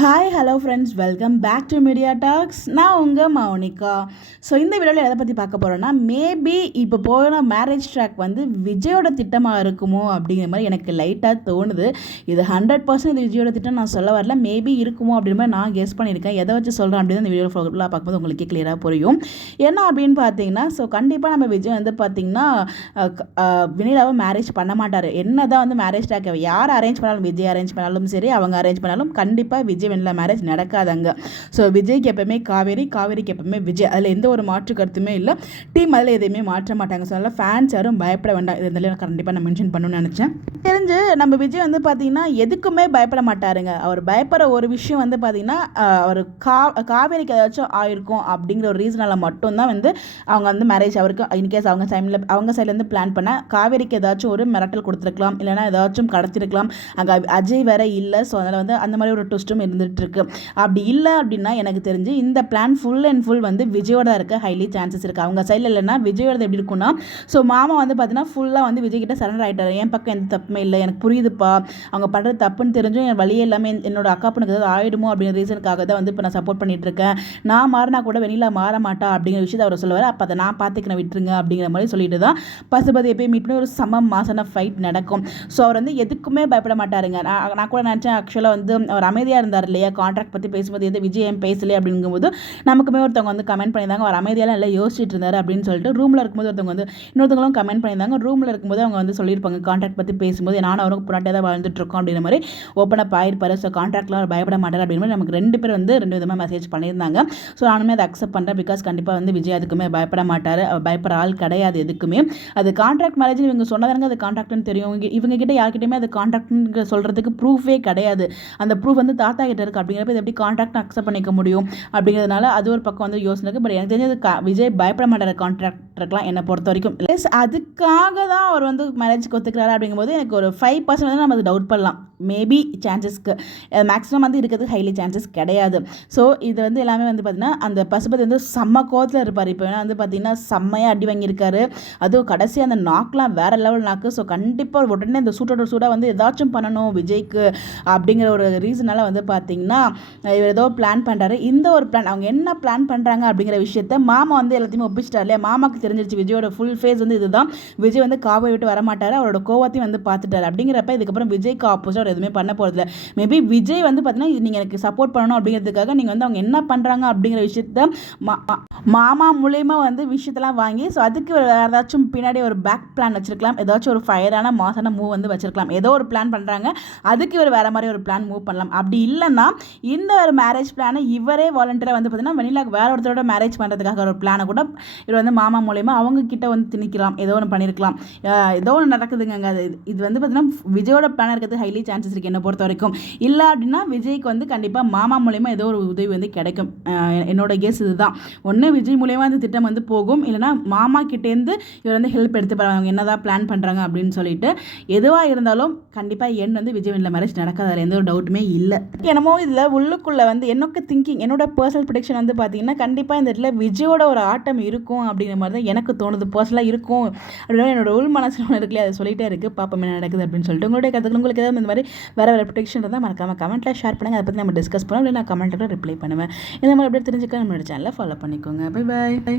Hi hello friends, welcome back to media talks. நான் உங்கள் Mounika. So இந்த வீடியோவில் எதை பற்றி பார்க்க போகிறோன்னா, மேபி இப்போ போன மேரேஜ் ட்ராக் வந்து விஜயோட திட்டமாக இருக்குமோ அப்படிங்கிற மாதிரி எனக்கு லைட்டாக தோணுது. இது 100% இது விஜயோட திட்டம் நான் சொல்ல வரல, மேபி இருக்குமோ அப்படின்ற மாதிரி நான் கெஸ் பண்ணியிருக்கேன். எதை வச்சு சொல்கிறேன் அப்படின்னு இந்த வீடியோ ஃபுல்லாக பார்க்கும்போது உங்களுக்கு கிளியராக புரியும். என்ன அப்படின்னு பார்த்தீங்கன்னா, ஸோ கண்டிப்பாக நம்ம விஜய் வந்து பார்த்திங்கன்னா வினிலாவை மேரேஜ் பண்ண மாட்டார். என்ன தான் வந்து மேரேஜ் ட்ராக் யார் அரேஞ்ச் பண்ணாலும், விஜய் அரேஞ்ச் பண்ணாலும் சரி, அவங்க அரேஞ்ச் பண்ணாலும் கண்டிப்பாக விஜய் வெண்ணிலா மேரேஜ் நடக்காதங்க. ஸோ விஜய்க்கு எப்பவுமே காவேரிக்கு எப்பவுமே விஜய், அதில் எந்த ஒரு மாற்று கருத்துமே இல்லை. டீம் அதில் எதையுமே மாற்ற மாட்டாங்க. ஸோ அதனால் ஃபேன்ஸ் யாரும் பயப்பட வேண்டாம். இது இருந்தாலும் கண்டிப்பாக நான் மென்ஷன் பண்ணணும்னு நினச்சேன். தெரிஞ்சு நம்ம விஜய் வந்து பார்த்தீங்கன்னா எதுக்குமே பயப்பட மாட்டாருங்க. அவர் பயப்படுற ஒரு விஷயம் வந்து பார்த்தீங்கன்னா அவர் காவேரிக்கு ஏதாச்சும் ஆயிருக்கும் அப்படிங்கிற ஒரு ரீசனால் மட்டும்தான் வந்து அவங்க வந்து மேரேஜ் அவருக்கு இன்கேஸ் அவங்க சைட்லேருந்து பிளான் பண்ண காவேரிக்கு ஏதாச்சும் ஒரு மிரட்டல் கொடுத்துருக்கலாம், இல்லைனா ஏதாச்சும் கடத்திருக்கலாம். அங்கே அஜய் வேற இல்லை. ஸோ அதனால் வந்து அந்த மாதிரி ஒரு ட்விஸ்ட்டும் இருந்துகிட்ருக்கு. அப்படி இல்லை அப்படின்னா எனக்கு தெரிஞ்சு இந்த பிளான் ஃபுல் அண்ட் ஃபுல் வந்து விஜயோட இருக்க ஹைலி சான்சஸ் இருக்குது. அவங்க சைடில் இல்லைன்னா விஜயோட எப்படி இருக்குன்னா, ஸோ மாமா வந்து பார்த்தீங்கன்னா ஃபுல்லாக வந்து விஜய் கிட்ட சரண்டர் ஆகிட்டார். என் பக்கம் எந்த தப்புமே இல்லை, எனக்கு புரியுதுப்பா, அவங்க பண்ணுறது தப்புன்னு தெரிஞ்சும் என் வழியே எல்லாமே என்னோட அக்கா பொண்ணுக்கு ஏதாவது ஆகிடுமோ அப்படிங்கிற ரீசனுக்காக தான் வந்து இப்போ நான் சப்போர்ட் பண்ணிட்டு இருக்கேன். நான் மாறினா கூட வெளியில் மாற மாட்டா அப்படிங்கிற விஷயத்தை அவர் சொல்லுவார். அப்போ அதை நான் பார்த்துக்கிறேன், விட்டுருங்க அப்படிங்கிற மாதிரி சொல்லிட்டு தான் பசுபதியை போய் மீட் பண்ணி ஒரு சம மாசான ஃபைட் நடக்கும். ஸோ அவர் வந்து எதுக்குமே பயப்பட மாட்டாருங்க. நான் கூட நினச்சேன் ஆக்சுவலாக வந்து அவர் அமைதியாக இருந்தார் இல்லையா, கான்ட்ராக்ட் பற்றி பேசும்போது எது விஜய் ஏன் பேசலையே அப்படிங்கும்போது நமக்குமே ஒருத்தவங்க வந்து கமெண்ட் பண்ணியிருந்தாங்க, அவர் அமைதியெல்லாம் இல்லை யோசிச்சுட்டு இருந்தார் அப்படின்னு சொல்லிட்டு. ரூமில் இருக்கும்போது ஒருத்தவங்க வந்து இன்னொருத்தவங்களும் கமெண்ட் பண்ணியிருந்தாங்க. ரூமில் இருக்கும்போது அவங்க வந்து சொல்லியிருப்பாங்க கான்ட்ராக்ட் பற்றி பேசும்போது நானும் அவருக்கு புறாட்டே தான் வாழ்ந்துட்டு இருக்கோம் அப்படிங்கிற மாதிரி ஓப்பனாக ஆயிருப்பாரு. ஸோ கான்ட்ராக்ட்லாம் அவர் பயப்பட மாட்டார் அப்படின்னு மாதிரி நமக்கு ரெண்டு பேர் வந்து ரெண்டு விதமாக மெசேஜ் பண்ணியிருந்தாங்க. ஸோ நானுமே அதை அக்செப்ட் பண்ணுறேன். பிகாஸ் கண்டிப்பாக வந்து விஜய் அதுக்குமே பயப்பட மாட்டார். அவர் பயப்படுற ஆள் கிடையாது எதுக்குமே. அது கான்ட்ராக்ட் மேரேஜ் இவங்க சொன்னதாங்க அது கான்ட்ராக்ட்னு தெரியும். இவங்க கிட்ட யார்கிட்டயுமே அது கான்ட்ராக்ட்னு சொல்கிறதுக்கு ப்ரூஃபே கிடையாது. அந்த ப்ரூஃப் வந்து தாத்தா கிட்ட இருக்குது. அப்படிங்கிறப்ப இது எப்படி கான்ட்ராக்ட் அக்செப்ட் பண்ணிக்க முடியும் அப்படிங்கிறதுனால அது ஒரு பக்கம் வந்து யோசனை இருக்குது. பட் எனக்கு தெரிஞ்சது விஜய் பயப்பட மாட்டார் கான்ட்ராக்டருக்குலாம் என்னை பொறுத்த வரைக்கும். ப்ளஸ் அதுக்காக தான் அவர் வந்து மேரேஜ்க்கு ஒத்துக்கிறாரு அப்படிங்கும்போது எனக்கு ஒரு 5% வந்து நம்ம அது டவுட் பண்ணலாம். மேபி சான்சஸ்க்கு மேக்ஸிமம் வந்து இருக்கிறது ஹைலி சான்சஸ் கிடையாது. ஸோ இது வந்து எல்லாமே வந்து பார்த்திங்கன்னா அந்த பசுபதி வந்து செம்ம கோவத்தில் இருப்பார். இப்போ ஏன்னா வந்து பார்த்திங்கன்னா செம்மையாக அடி வாங்கியிருக்காரு. அதுவும் கடைசி அந்த நாக்கெலாம் வேறு லெவல் நாக்கு. ஸோ கண்டிப்பாக உடனே இந்த சூடாக வந்து ஏதாச்சும் பண்ணணும் விஜய்க்கு அப்படிங்கிற ஒரு ரீசனால் வந்து பார்த்திங்கன்னா இவர் ஏதோ பிளான் பண்ணுறாரு. இந்த ஒரு பிளான் அவங்க என்ன பிளான் பண்ணுறாங்க அப்படிங்கிற விஷயத்த மாமா வந்து எல்லாத்தையுமே ஒப்பிச்சிட்டார் இல்லையா. மாமாவுக்கு தெரிஞ்சிருச்சு விஜயோட ஃபுல் ஃபேஸ் வந்து இதுதான். விஜய் வந்து காவை விட்டு வரமாட்டார், அவரோட கோவத்தையும் வந்து பார்த்துட்டார். அப்படிங்கிறப்ப இதுக்கப்புறம் விஜய்க்கு ஆப்போசிட் எதுவுமே பண்ண போகிறதில்ல. மேபி விஜய் வந்து பார்த்தீங்கன்னா இது நீங்கள் எனக்கு சப்போர்ட் பண்ணணும் அப்படிங்கிறதுக்காக நீங்கள் வந்து அவங்க என்ன பண்ணுறாங்க அப்படிங்கிற விஷயத்த மாமா மூலயமா வந்து விஷயத்தெல்லாம் வாங்கி ஸோ அதுக்கு வேறு ஏதாச்சும் பின்னாடி ஒரு பேக் பிளான் வச்சிருக்கலாம். ஏதாச்சும் ஒரு ஃபயரான மாசான மூவ் வந்து வச்சிருக்கலாம். ஏதோ ஒரு பிளான் பண்ணுறாங்க, அதுக்கு இவர் வேறு மாதிரி ஒரு பிளான் மூவ் பண்ணலாம். அப்படி இல்லைன்னா இந்த ஒரு மேரேஜ் பிளானை இவரே வாலண்டியராக வந்து பார்த்தீங்கன்னா வெண்ணிலாக்கு வேற ஒருத்தரோட மேரேஜ் பண்ணுறதுக்காக ஒரு பிளானை கூட இவர் வந்து மாமா மூலயமா அவங்க கிட்ட வந்து திணிக்கலாம். ஏதோ ஒன்று பண்ணியிருக்கலாம். ஏதோ ஒன்று நடக்குதுங்க. அது இது வந்து பார்த்தீங்கன்னா விஜயோட பிளான் இருக்கிறது ஹைலி சான்சஸ் இருக்குது என்னை பொறுத்த வரைக்கும். இல்லை அப்படின்னா விஜய்க்கு வந்து கண்டிப்பாக மாமா மூலயமா ஏதோ ஒரு உதவி வந்து கிடைக்கும். என்னோட கேஸ் இதுதான். ஒன்று விஜய் மூலயமா இந்த திட்டம் வந்து போகும், இல்லைனா மாமா கிட்டேருந்து இவர் வந்து ஹெல்ப் எடுத்து அவங்க என்னதான் பிளான் பண்ணுறாங்க அப்படின்னு சொல்லிட்டு. எதுவாக இருந்தாலும் கண்டிப்பாக என் வந்து விஜய் வெண்ணிலா மேரேஜ் நடக்காது, அதில் எந்த ஒரு டவுட்டுமே இல்லை. என்னமோ இதில் உள்ளுக்குள்ளே வந்து என்னோட பர்சனல் ப்ரெடிக்ஷன் வந்து பார்த்தீங்கன்னா கண்டிப்பாக இந்த இடத்துல விஜயோட ஒரு ஆட்டம் இருக்கும் அப்படிங்கிற மாதிரி தான் எனக்கு தோணுது. பர்சனலாக இருக்கும் அப்படின்னா என்னோட உள் மனசில் ஒன்று இருக்குல்லையே அதை சொல்லிட்டே இருக்குது. பாப்பா என்ன நடக்குது அப்படின்னு சொல்லிட்டு. உங்களுடைய கருத்துக்கள் உங்களுக்கு ஏதாவது இந்த மாதிரி வேறு ப்ரெடிக்ஷன் இருந்தால் மறக்காமல் கமெண்ட்டில் ஷேர் பண்ணுங்கள். அதை பற்றி நம்ம டிஸ்கஸ் பண்ணோம். இல்லை நான் கமெண்ட்டில் ரிப்ளை பண்ணுவேன். இந்த மாதிரி அப்படியே தெரிஞ்சுக்க நம்மளோட சேனலை ஃபாலோ பண்ணிக்கோங்க. Bye bye.